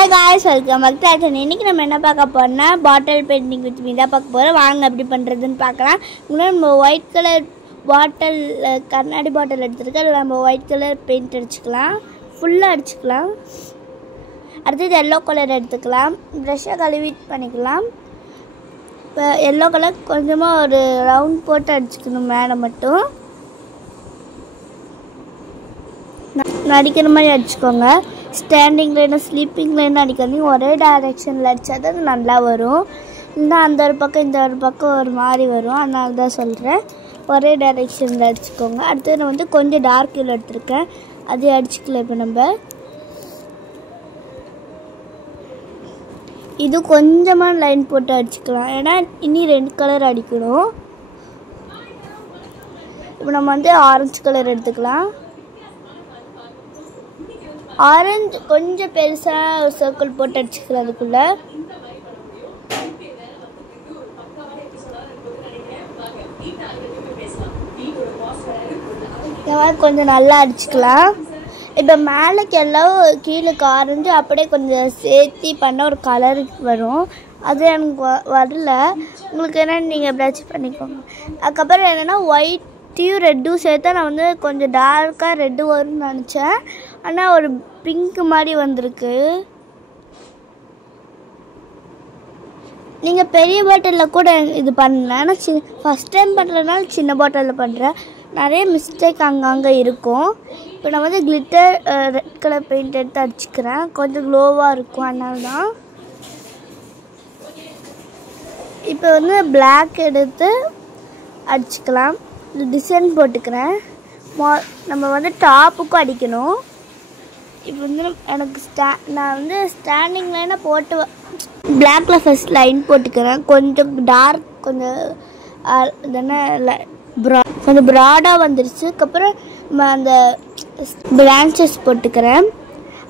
Hi guys, welcome back to our channel. இன்னைக்கு நம்ம என்ன பார்க்க போறோம்னா பாட்டில் பெயிண்டிங் வித் மீ தான் பார்க்க போறோம். வாங்க எப்படி பண்றதுன்னு பார்க்கலாம். முன்னாடி நம்ம ஒயிட் கலர் பாட்டில் கண்ணாடி பாட்டில் எடுத்துருக்கு. அதுல நம்ம ஒயிட் கலர் பெயிண்ட் அடிச்சுக்கலாம். ஃபுல்லா அடிச்சுக்கலாம். அடுத்து yellow கலர் எடுத்துக்கலாம். பிரஷ்ஷை கழுவி பண்ணிக்கலாம். இப்போ yellow கலர் கொஞ்சமா ஒரு ரவுண்ட் போட்டு அடிச்சுக்கணும் மேலே மட்டும். நடிக்கிற மாதிரி அடிச்சுக்கோங்க. ஸ்டாண்டிங் லைன் ஸ்லீப்பிங் லைன் அடிக்காதீங்க. ஒரே டைரெக்ஷனில் அடித்தா தான் அது நல்லா வரும். இந்த அந்த ஒரு பக்கம் இந்த ஒரு பக்கம் ஒரு மாதிரி வரும். அதனால தான் சொல்கிறேன், ஒரே டைரெக்ஷனில் அடிச்சுக்கோங்க. அடுத்து நான் வந்து கொஞ்சம் டார்க் கீழே எடுத்துருக்கேன், அதே அடிச்சுக்கல. இப்போ நம்ம இது கொஞ்சமாக லைன் போட்டு அடிச்சுக்கலாம், ஏன்னா இனி 2 கலர் அடிக்கணும். இப்போ நம்ம வந்து ஆரஞ்சு கலர் எடுத்துக்கலாம். ஆரஞ்சு கொஞ்சம் பெருசாக சர்க்கிள் போட்டு அடிச்சுக்கலாம். அதுக்குள்ளே இந்த மாதிரி கொஞ்சம் நல்லா அடிச்சுக்கலாம். இப்போ மேலேக்கு எல்லாம் கீழேக்கு ஆரஞ்சு அப்படியே கொஞ்சம் சேர்த்தி பண்ண ஒரு கலருக்கு வரும். அது எனக்கு வரல. உங்களுக்கு என்னென்னு நீங்கள் எப்படியாச்சும் பண்ணிக்கோங்க. அதுக்கப்புறம் என்னென்னா ஒயிட்டையும் ரெட்டும் சேர்த்தா நான் வந்து கொஞ்சம் டார்க்காக ரெட்டு வரும்னு நினச்சேன். ஆனால் ஒரு பிங்க் மாதிரி வந்திருக்கு. நீங்கள் பெரிய பாட்டிலில் கூட இது பண்ணலாம். ஆனால் ஃபஸ்ட் டைம் பண்ணுறதுனால சின்ன பாட்டிலில் பண்ணுறேன். நிறைய மிஸ்டேக் அங்கங்கே இருக்கும். இப்போ நான் வந்து கிளிட்டர் ரெட் கலர் பெயிண்ட் எடுத்து அடிச்சுக்கிறேன். கொஞ்சம் க்ளோவாக இருக்கும், அதனால தான். இப்போ வந்து பிளாக் எடுத்து அடிச்சுக்கலாம். டிசைன் போட்டுக்கிறேன். நம்ம வந்து டாப்புக்கும் அடிக்கணும். இப்போ வந்து எனக்கு நான் வந்து ஸ்டாண்டிங் லைனாக போட்டு பிளாக்ல ஃபர்ஸ்ட் லைன் போட்டுக்கிறேன். கொஞ்சம் டார்க் கொஞ்சம் கொஞ்சம் ப்ராடாக வந்துருச்சு. அதுக்கப்புறம் அந்த பிரான்ச்சஸ் போட்டுக்கிறேன்.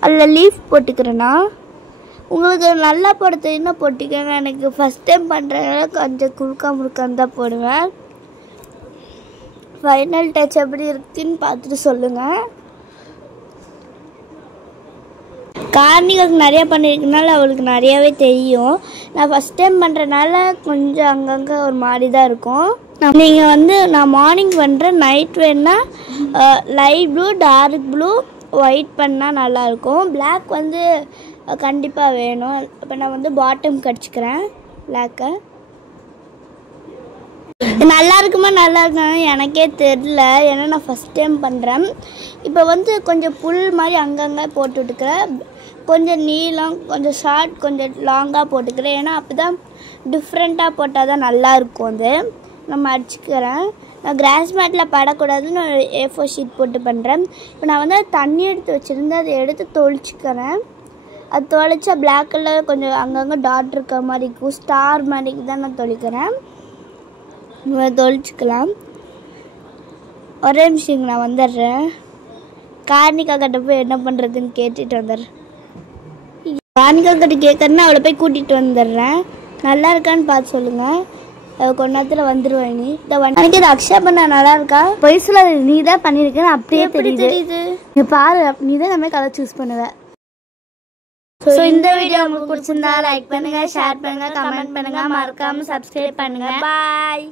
அதில் லீஃப் போட்டுக்கிறேன்னா உங்களுக்கு நல்லா போட தெரியுன்னா போட்டுக்கங்க. எனக்கு ஃபஸ்ட் டைம் பண்ணுறதுனால கொஞ்சம் குறுக்கா முறுக்கான்னு தான் போடுவேன். ஃபைனல் டச் எப்படி இருக்குன்னு பார்த்துட்டு சொல்லுங்கள். கார்னிகளுக்கு நிறையா பண்ணியிருக்கனால அவளுக்கு நிறையாவே தெரியும். நான் ஃபஸ்ட் டைம் பண்ணுறதுனால கொஞ்சம் அங்கங்கே ஒரு மாதிரி தான் இருக்கும். நீங்கள் வந்து நான் மார்னிங் பண்ணுறேன், நைட் வேணால் light blue dark blue white பண்ணால் நல்லாயிருக்கும். பிளாக் வந்து கண்டிப்பாக வேணும். இப்போ நான் வந்து பாட்டம் கடிச்சிக்கிறேன் பிளாக்கை. நல்லா இருக்குமா நல்லா இருக்கான்னு எனக்கே தெரில, ஏன்னா நான் ஃபஸ்ட் டைம் பண்ணுறேன். இப்போ வந்து கொஞ்சம் புல் மாதிரி அங்கங்கே போட்டு விட்டுக்கிறேன். கொஞ்சம் நீளம் கொஞ்சம் ஷார்ட் கொஞ்சம் லாங்காக போட்டுக்கிறேன். ஏன்னா அப்போ தான் டிஃப்ரெண்ட்டாக போட்டால் தான் நல்லாயிருக்கும். அது நம்ம அடிச்சுக்கிறேன். நான் கிராஸ் மேட்டில் படக்கூடாதுன்னு ஒரு A4 ஷீட் போட்டு பண்ணுறேன். இப்போ நான் வந்து தண்ணி எடுத்து வச்சுருந்தேன், அதை எடுத்து தொளிச்சிக்கிறேன். அது தொளிச்சா பிளாக் கலர் கொஞ்சம் அங்கங்கே டாட் இருக்க மாதிரி இருக்கும். ஸ்டார் மாதிரி தான் நான் தொளிக்கிறேன். தொளிச்சிக்கலாம். ஒரே நிமிஷம் நான் வந்துடுறேன். கார்னிகா கிட்ட போய் என்ன பண்ணுறதுன்னு கேட்டுட்டு வந்துடுறேன். கார்னிகா கிட்ட கேட்கறேன்னா அவளை போய் கூட்டிகிட்டு வந்துடுறேன். நல்லா இருக்கான்னு பார்த்து சொல்லுங்கள். கொஞ்ச நேரத்தில் வந்துடுவேன். நீ எனக்கு இது அக்ஷயா பண்ண நல்லா இருக்கா? வயசுல நீ தான் பண்ணியிருக்கேன்னு அப்படியே தெரியுது. நீ பாரு, நீ தான் நம்ம கலர் சூஸ் பண்ணுவேன். ஸோ இந்த வீடியோ உங்களுக்கு பிடிச்சிருந்தா லைக் பண்ணுங்கள், ஷேர் பண்ணுங்கள், கமெண்ட் பண்ணுங்கள், மறக்காமல் சப்ஸ்கிரைப் பண்ணுங்கள். பாய்.